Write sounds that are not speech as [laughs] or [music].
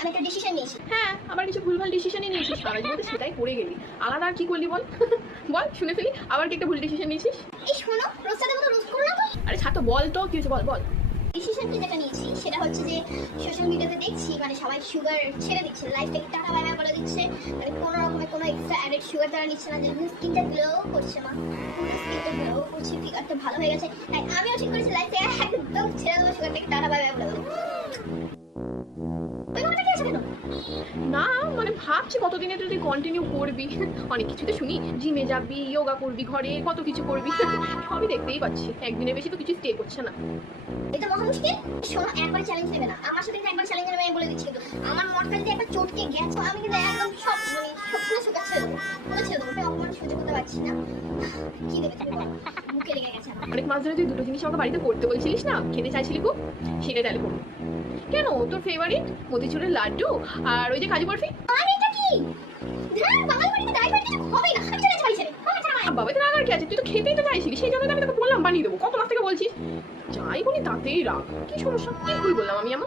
আমি একটা ডিসিশন নিয়েছি। হ্যাঁ আবার কিছু ভুলভাল ডিসিশনই নিয়েছিস। সারা জীবনে সেটাই করে গেলি। আলাদা আর কি করলি বল? [laughs] বল শুনে ফেলি। আবার কি একটা ভুল ডিসিশন নিয়েছিস? এই শোনো রোস্টাদের মতো রোস্ট করো না তো। আরে ছাড় তো বল তো কি হয়েছে বল বল। ডিসিশনটি যেটা নিয়েছি সেটা হচ্ছে যে সোশ্যাল মিডিয়াতে দেখছি মানে সবাই সুগার ছেড়ে দিচ্ছে লাইফ থেকে টাকা বাই বাই বলে দিচ্ছে মানে কোনো রকমের কোনো এক্সট্রা অ্যাডেড সুগার তারা নিচ্ছে না যে স্কিনটা গ্লো করছে মা। স্কিনটা গ্লো করছে ফিগারটা ভালো হয়ে গেছে। তাই আমিও ঠিক করেছি লাইফ একদম ছেড়ে দেবো সুগার থেকে টাকা বাই বাই বলে না মানে ভাবছি কতদিনে তুই কন্টিনিউ করবি। অনেক কিছু তো শুনি। জিমে যাবি যোগা করবি ঘরে, কত কিছু করবি। সবই দেখতেই পাচ্ছি। একদিনের বেশি তো কিছু স্টে করছে না। এটা মহা মুশকিল শোনো, একবার চ্যালেঞ্জ নেবে না। আমার সাথে একবার চ্যালেঞ্জ নেবে, আমি বলে দিচ্ছি কিন্তু। আমার মনটা যদি একবার চটকে গেছে, আমি কিন্তু একদম সব মানে সবগুলো সুগার ছেড়ে দেবো। অপমান সহ্য করতে পারছি না। কি দেবে বলো? লেগে গেছে। অনেক মাস ধরে তুই দুটো জিনিস আমাকে বাড়িতে করতে বলছিলিস না? খেতে চাইছিলি খুব? সেটা তাহলে করব। কেন? তোর ফেভারিট মতিচুরের লাড্ডু? আর ওই যে কাজু বরফি? আর এটা কি? বাবা আর তো রাগার কি আছে? তুই তো খেতেই তো চাইছিলি। সেই জন্য আমি তোকে বললাম বানিয়ে দেবো। কত মাস থেকে বলছিস? যাই বলি তাতেই রাগ। কি সমস্যা? কি ভুল বললাম আমি আমার